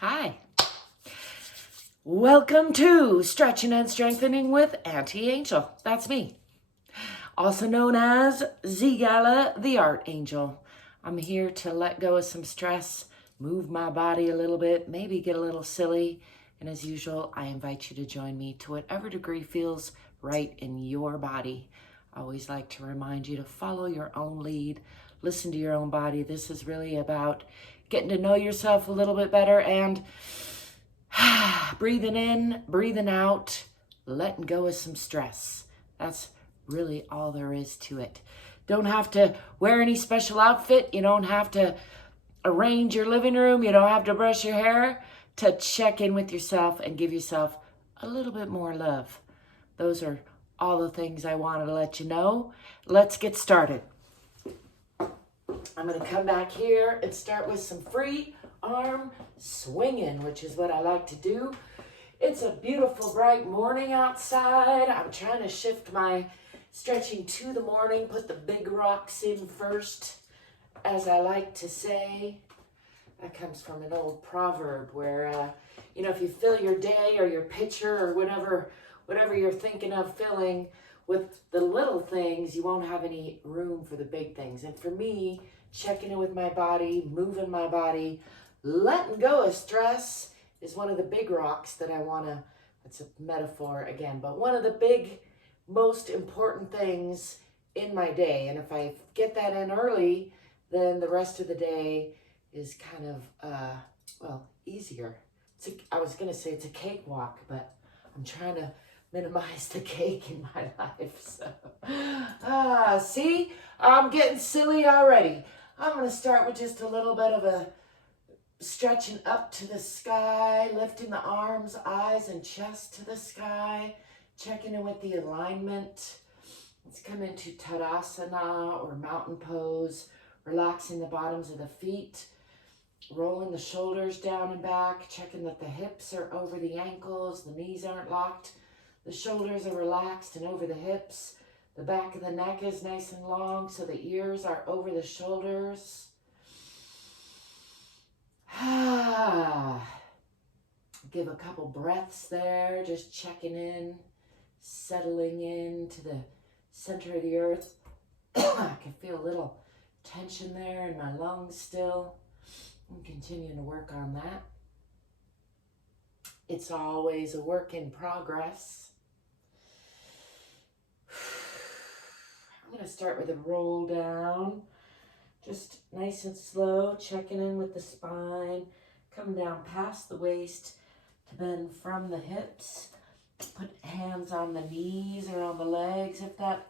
Hi. Welcome to Stretching and Strengthening with Auntie Angel. That's me. Also known as ZGALA the ArtAngel. I'm here to let go of some stress, move my body a little bit, maybe get a little silly. And as usual, I invite you to join me to whatever degree feels right in your body. I always like to remind you to follow your own lead, listen to your own body. This is really about getting to know yourself a little bit better and breathing in, breathing out, letting go of some stress. That's really all there is to it. Don't have to wear any special outfit. You don't have to arrange your living room. You don't have to brush your hair to check in with yourself and give yourself a little bit more love. Those are all the things I wanted to let you know. Let's get started. I'm going to come back here and start with some free arm swinging, which is what I like to do. It's a beautiful bright morning outside. I'm trying to shift my stretching to the morning, put the big rocks in first, as I like to say. That comes from an old proverb where, if you fill your day or your pitcher or whatever you're thinking of filling with the little things, you won't have any room for the big things. And for me, checking in with my body, moving my body, letting go of stress is one of the big rocks that I want to, it's a metaphor again, but one of the big, most important things in my day. And if I get that in early, then the rest of the day is kind of, easier. I was going to say it's a cakewalk, but I'm trying to minimize the cake in my life. So, see, I'm getting silly already. I'm going to start with just a little bit of a stretching up to the sky, lifting the arms, eyes, and chest to the sky, checking in with the alignment. Let's come into Tadasana or mountain pose, relaxing the bottoms of the feet, rolling the shoulders down and back, checking that the hips are over the ankles, the knees aren't locked, the shoulders are relaxed and over the hips. The back of the neck is nice and long, so the ears are over the shoulders. Give a couple breaths there, just checking in, settling into the center of the earth. I can feel a little tension there in my lungs still. I'm continuing to work on that. It's always a work in progress. I'm going to start with a roll down, just nice and slow, checking in with the spine, come down past the waist to bend from the hips. Put hands on the knees or on the legs if that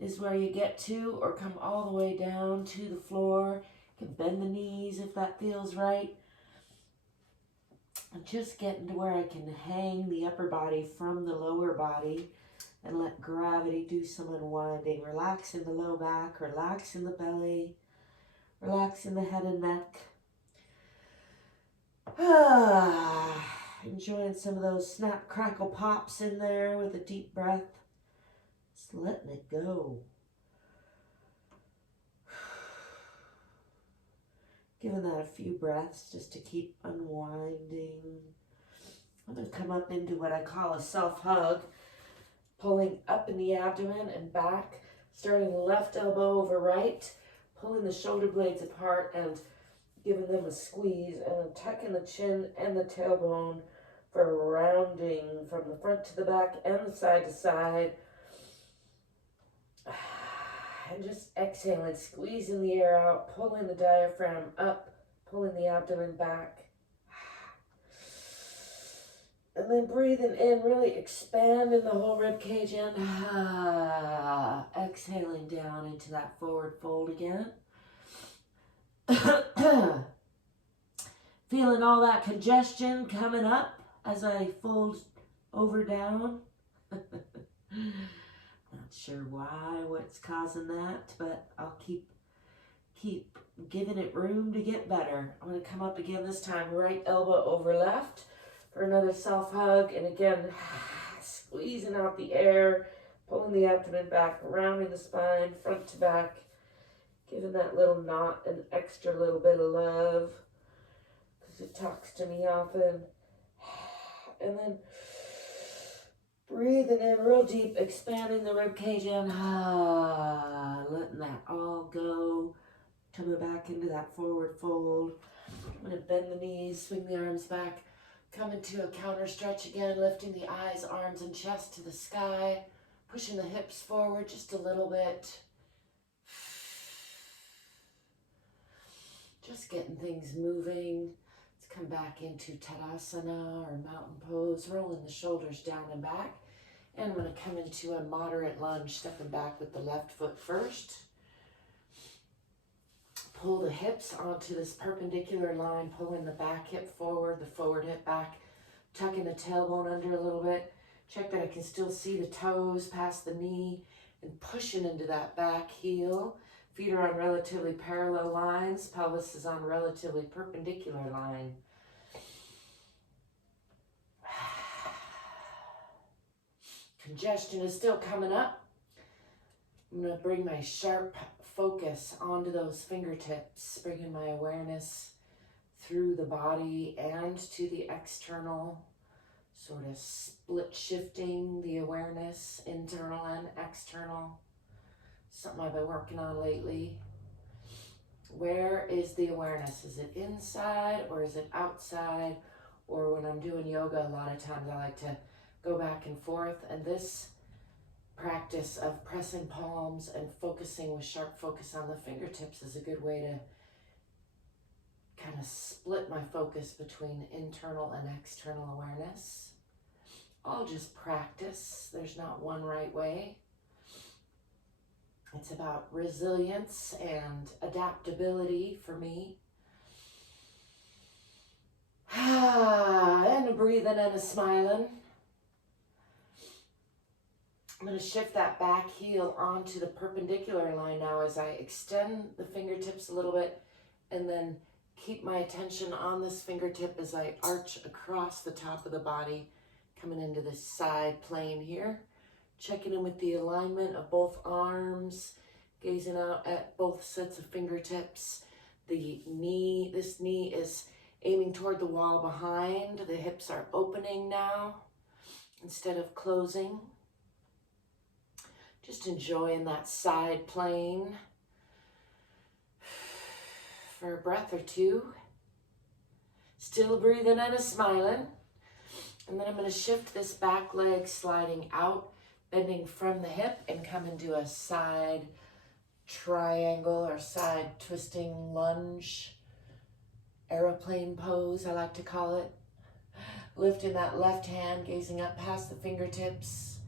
is where you get to, or come all the way down to the floor. You can bend the knees if that feels right. I'm just getting to where I can hang the upper body from the lower body and let gravity do some unwinding. Relax in the low back, relax in the belly, relax in the head and neck. Enjoying some of those snap, crackle, pops in there with a deep breath. Just letting it go. Giving that a few breaths just to keep unwinding. I'm going to come up into what I call a self-hug. Pulling up in the abdomen and back, starting left elbow over right, pulling the shoulder blades apart and giving them a squeeze, and tucking the chin and the tailbone for rounding from the front to the back and the side to side. And just exhaling, squeezing the air out, pulling the diaphragm up, pulling the abdomen back. And then breathing in, really expanding the whole rib cage in. Exhaling down into that forward fold again. Feeling all that congestion coming up as I fold over down. Not sure why, what's causing that, but I'll keep giving it room to get better. I'm going to come up again this time, right elbow over left. For another self-hug, and again, squeezing out the air, pulling the abdomen back, rounding the spine, front to back, giving that little knot an extra little bit of love. because it talks to me often. And then breathing in real deep, expanding the rib cage in, letting that all go. Coming back into that forward fold. I'm going to bend the knees, swing the arms back, come into a counter stretch again, lifting the eyes, arms, and chest to the sky, pushing the hips forward just a little bit. Just getting things moving. Let's come back into Tadasana or mountain pose, rolling the shoulders down and back. And I'm going to come into a moderate lunge, stepping back with the left foot first. Pull the hips onto this perpendicular line, pulling the back hip forward, the forward hip back, tucking the tailbone under a little bit. Check that I can still see the toes past the knee and pushing into that back heel. Feet are on relatively parallel lines. Pelvis is on relatively perpendicular line. Congestion is still coming up. I'm going to bring my sharp focus onto those fingertips, bringing my awareness through the body and to the external, sort of split shifting the awareness, internal and external. Something I've been working on lately. Where is the awareness? Is it inside or is it outside? Or when I'm doing yoga, a lot of times I like to go back and forth. And this practice of pressing palms and focusing with sharp focus on the fingertips is a good way to kind of split my focus between internal and external awareness. All just practice. There's not one right way. It's about resilience and adaptability for me. And a breathing and a smiling. I'm going to shift that back heel onto the perpendicular line now as I extend the fingertips a little bit and then keep my attention on this fingertip as I arch across the top of the body, coming into this side plane here. Checking in with the alignment of both arms, gazing out at both sets of fingertips. The knee, this knee is aiming toward the wall behind. The hips are opening now instead of closing. Just enjoying that side plane for a breath or two. Still breathing and a smiling. And then I'm going to shift this back leg sliding out, bending from the hip and come into a side triangle or side twisting lunge, aeroplane pose, I like to call it. Lifting that left hand, gazing up past the fingertips,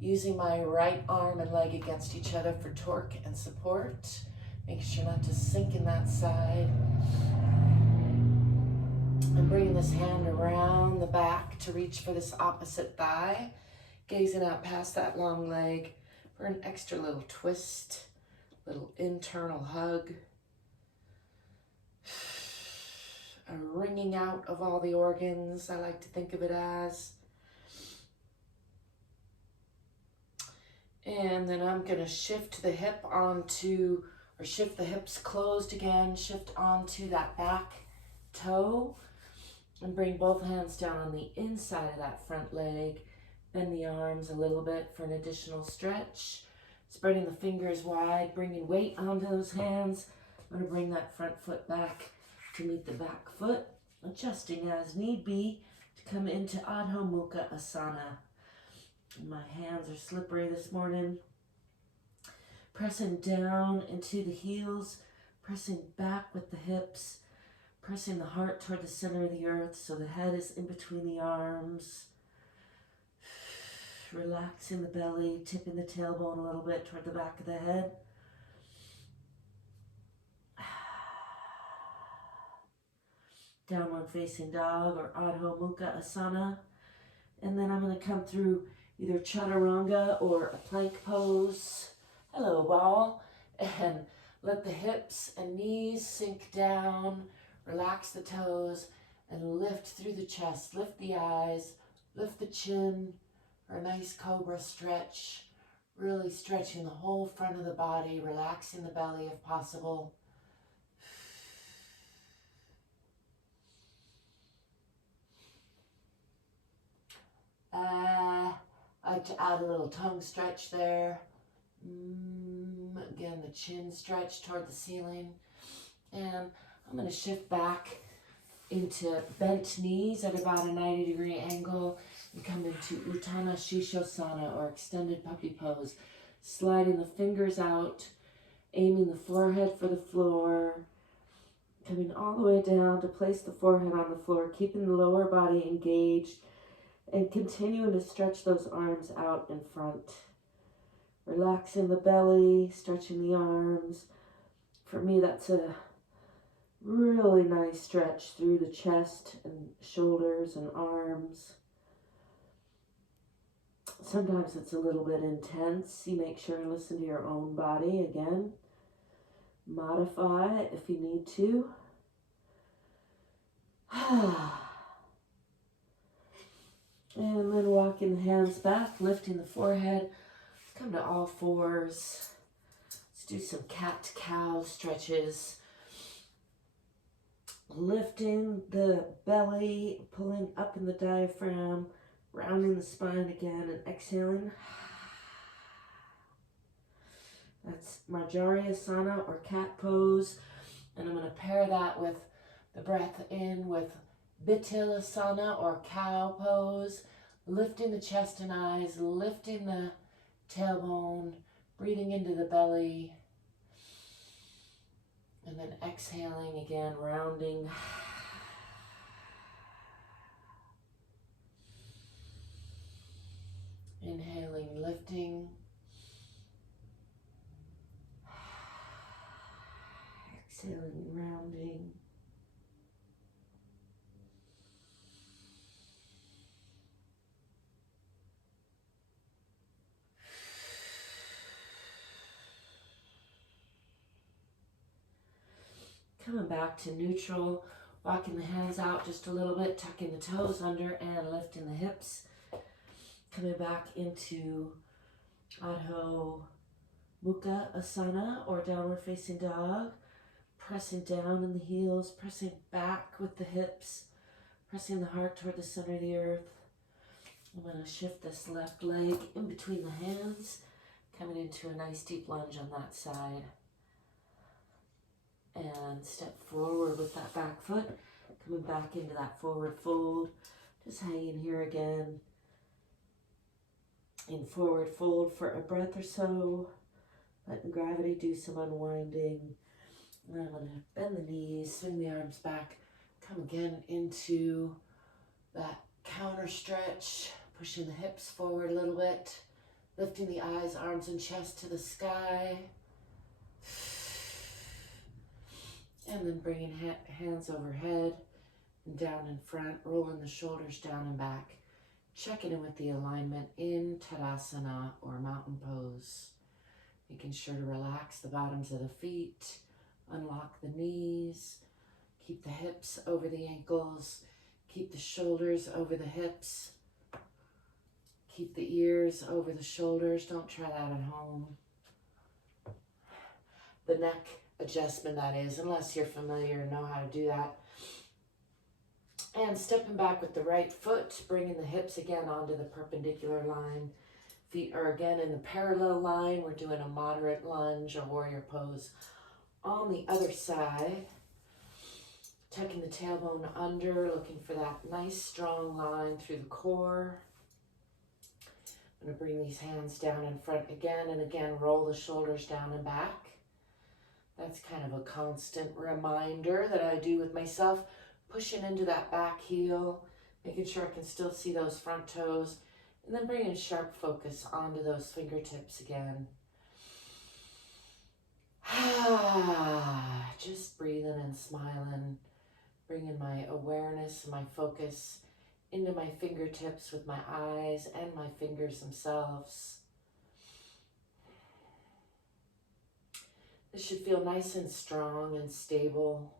using my right arm and leg against each other for torque and support. Make sure not to sink in that side. And bringing this hand around the back to reach for this opposite thigh. Gazing out past that long leg for an extra little twist, little internal hug. A wringing out of all the organs, I like to think of it as. And then I'm going to shift the hip onto, or shift the hips closed again, shift onto that back toe, and bring both hands down on the inside of that front leg. Bend the arms a little bit for an additional stretch. Spreading the fingers wide, bringing weight onto those hands. I'm going to bring that front foot back to meet the back foot, adjusting as need be to come into Adho Mukha Asana. My hands are slippery this morning. Pressing down into the heels, pressing back with the hips, pressing the heart toward the center of the earth so the head is in between the arms. Relaxing the belly, tipping the tailbone a little bit toward the back of the head. Downward facing dog or Adho Mukha Asana. And then I'm going to come through either chaturanga or a plank pose. Hello, ball. And let the hips and knees sink down. Relax the toes and lift through the chest. Lift the eyes, lift the chin. For a nice cobra stretch, really stretching the whole front of the body, relaxing the belly if possible. like to add a little tongue stretch there. Again, the chin stretch toward the ceiling. And I'm going to shift back into bent knees at about a 90-degree angle and come into Uttana Shishosana, or extended puppy pose. Sliding the fingers out, aiming the forehead for the floor, coming all the way down to place the forehead on the floor, keeping the lower body engaged, and continuing to stretch those arms out in front. Relaxing the belly, stretching the arms. For me, that's a really nice stretch through the chest and shoulders and arms. Sometimes it's a little bit intense. You make sure and listen to your own body again. Modify if you need to. And then walking the hands back, lifting the forehead. Come to all fours. Let's do some cat-cow stretches. Lifting the belly, pulling up in the diaphragm, rounding the spine again, and exhaling. That's Marjariyasana, or cat pose. And I'm going to pair that with the breath in with Bitilasana, or cow pose. Lifting the chest and eyes, lifting the tailbone, breathing into the belly. And then exhaling again, rounding. Inhaling, lifting. Exhaling, rounding. Coming back to neutral, walking the hands out just a little bit, tucking the toes under and lifting the hips. Coming back into Adho Mukha Asana, or downward facing dog. Pressing down in the heels, pressing back with the hips, pressing the heart toward the center of the earth. I'm going to shift this left leg in between the hands, coming into a nice deep lunge on that side. And step forward with that back foot, coming back into that forward fold. Just hanging here again in forward fold for a breath or so. Letting gravity do some unwinding. And I'm going to bend the knees, swing the arms back, come again into that counter stretch, pushing the hips forward a little bit, lifting the eyes, arms, and chest to the sky. And then bringing hands overhead and down in front, rolling the shoulders down and back, checking in with the alignment in Tadasana, or mountain pose. Making sure to relax the bottoms of the feet, unlock the knees, keep the hips over the ankles, keep the shoulders over the hips, keep the ears over the shoulders. Don't try that at home. The neck adjustment, that is, unless you're familiar and know how to do that. And stepping back with the right foot, bringing the hips again onto the perpendicular line. Feet are again in the parallel line. We're doing a moderate lunge or warrior pose on the other side. Tucking the tailbone under, looking for that nice strong line through the core. I'm going to bring these hands down in front again and again, roll the shoulders down and back. That's kind of a constant reminder that I do with myself, pushing into that back heel, making sure I can still see those front toes, and then bringing sharp focus onto those fingertips again. Just breathing and smiling, bringing my awareness, my focus into my fingertips with my eyes and my fingers themselves. This should feel nice and strong and stable.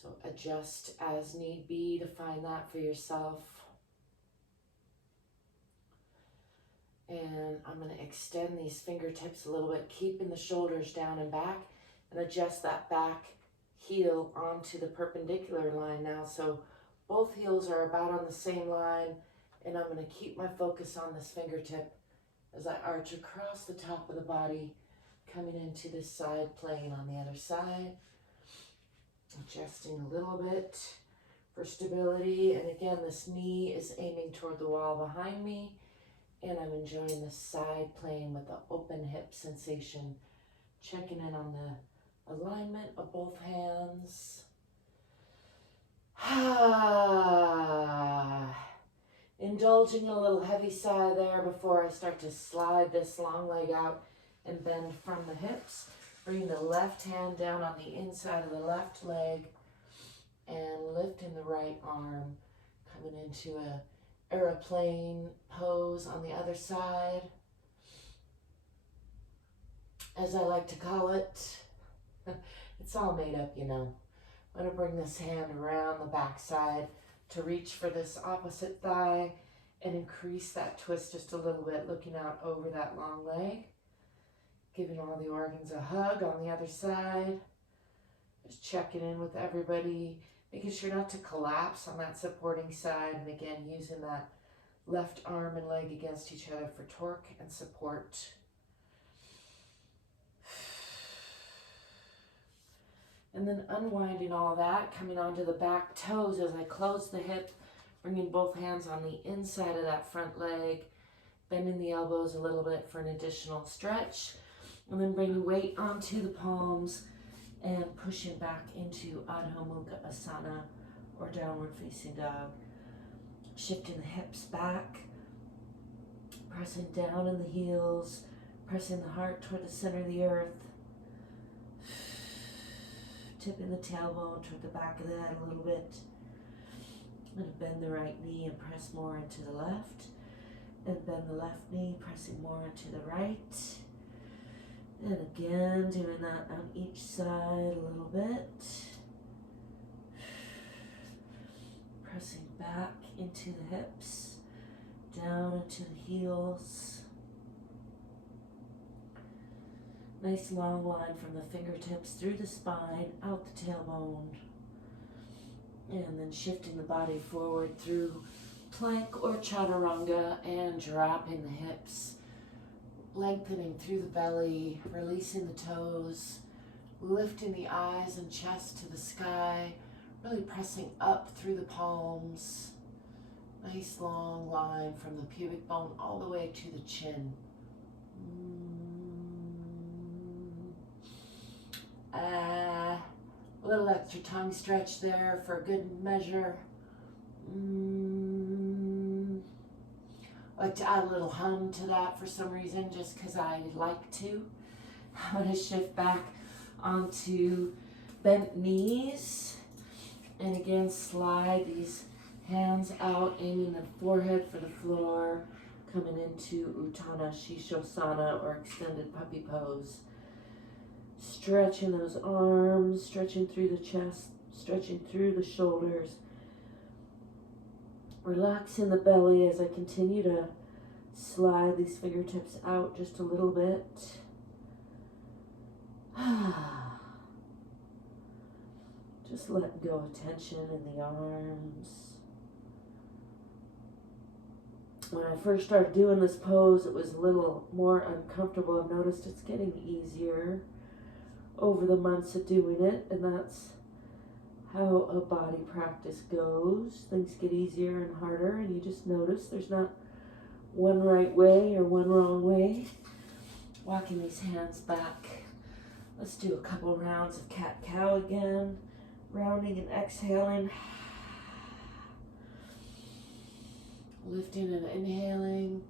So adjust as need be to find that for yourself. And I'm going to extend these fingertips a little bit, keeping the shoulders down and back, and adjust that back heel onto the perpendicular line now. So both heels are about on the same line, And I'm going to keep my focus on this fingertip as I arch across the top of the body, coming into this side plane on the other side. Adjusting a little bit for stability. And again, this knee is aiming toward the wall behind me. And I'm enjoying the side plane with the open hip sensation. Checking in on the alignment of both hands. Indulging a little heavy sigh there before I start to slide this long leg out and bend from the hips. Bringing the left hand down on the inside of the left leg and lifting the right arm, coming into a aeroplane pose on the other side. As I like to call it, it's all made up, you know. I'm going to bring this hand around the back side to reach for this opposite thigh and increase that twist just a little bit, looking out over that long leg. Giving all the organs a hug on the other side. Just checking in with everybody, making sure not to collapse on that supporting side. And again, using that left arm and leg against each other for torque and support. And then unwinding all that, coming onto the back toes as I close the hip, bringing both hands on the inside of that front leg, bending the elbows a little bit for an additional stretch, and then bringing weight onto the palms and pushing back into Adho Mukha Asana or downward facing dog. Shifting the hips back, pressing down in the heels, pressing the heart toward the center of the earth. Tipping the tailbone toward the back of the head a little bit. I'm going to bend the right knee and press more into the left. And bend the left knee, pressing more into the right. And again, doing that on each side a little bit. Pressing back into the hips, down into the heels. Nice long line from the fingertips through the spine, out the tailbone. And then shifting the body forward through plank or chaturanga and dropping the hips. Lengthening through the belly, releasing the toes, lifting the eyes and chest to the sky, really pressing up through the palms. Nice long line from the pubic bone all the way to the chin. A little extra tongue stretch there for good measure. I like to add a little hum to that for some reason, just because I like to. I'm going to shift back onto bent knees. And again, slide these hands out, aiming the forehead for the floor, coming into Utthana Shishosana or extended puppy pose. Stretching those arms, stretching through the chest, stretching through the shoulders. Relaxing the belly as I continue to slide these fingertips out just a little bit. Just letting go of tension in the arms. When I first started doing this pose, it was a little more uncomfortable. I've noticed it's getting easier over the months of doing it, and that's how a body practice goes. Things get easier and harder, and you just notice there's not one right way or one wrong way. Walking these hands back. Let's do a couple rounds of cat-cow again. Rounding and exhaling. Lifting and inhaling.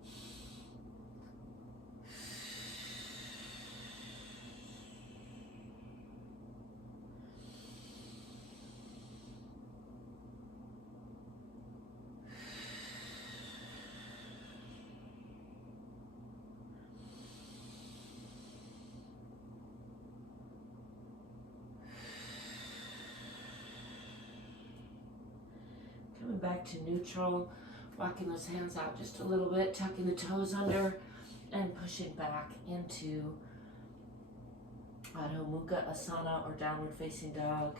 Coming back to neutral, walking those hands out just a little bit, tucking the toes under, and pushing back into Adho Mukha Asana or downward facing dog.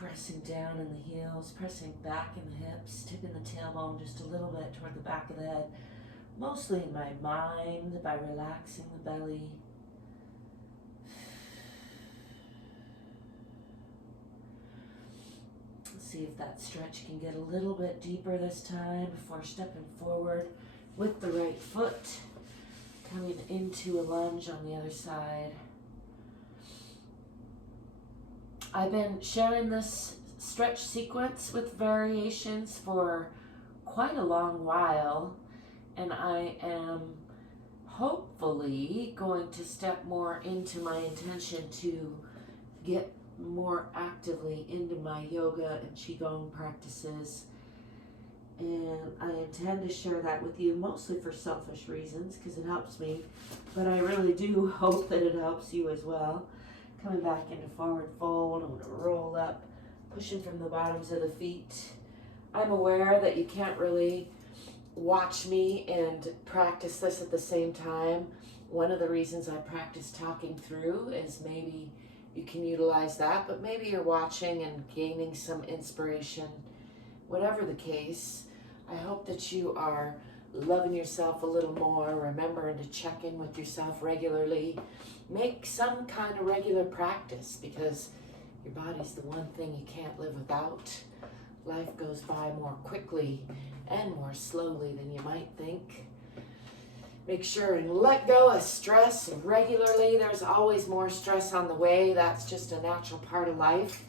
Pressing down in the heels, pressing back in the hips, tipping the tailbone just a little bit toward the back of the head, mostly in my mind by relaxing the belly. Let's see if that stretch can get a little bit deeper this time before stepping forward with the right foot, coming into a lunge on the other side. I've been sharing this stretch sequence with variations for quite a long while, and I am hopefully going to step more into my intention to get more actively into my yoga and qigong practices. And I intend to share that with you, mostly for selfish reasons, because it helps me, but I really do hope that it helps you as well. Coming back into forward fold, I'm going to roll up, pushing from the bottoms of the feet. I'm aware that you can't really watch me and practice this at the same time. One of the reasons I practice talking through is maybe you can utilize that, but maybe you're watching and gaining some inspiration. Whatever the case, I hope that you are loving yourself a little more, remembering to check in with yourself regularly. Make some kind of regular practice, because your body's the one thing you can't live without. Life goes by more quickly and more slowly than you might think. Make sure and let go of stress regularly. There's always more stress on the way. That's just a natural part of life.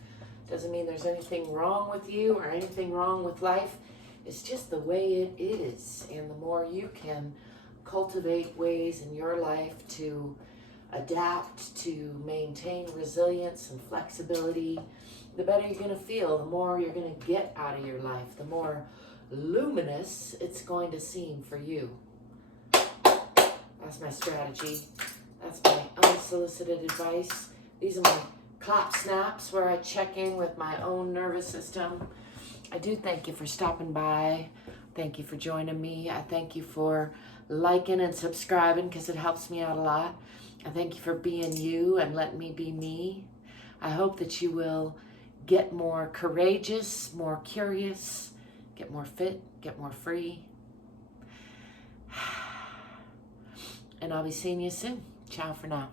Doesn't mean there's anything wrong with you or anything wrong with life. It's just the way it is. And the more you can cultivate ways in your life to adapt, to maintain resilience and flexibility, the better you're going to feel, the more you're going to get out of your life, the more luminous it's going to seem for you. That's my strategy. That's my unsolicited advice. These are my clap snaps where I check in with my own nervous system. I do thank you for stopping by. Thank you for joining me. I thank you for liking and subscribing, because it helps me out a lot. I thank you for being you and letting me be me. I hope that you will get more courageous, more curious, get more fit, get more free. And I'll be seeing you soon. Ciao for now.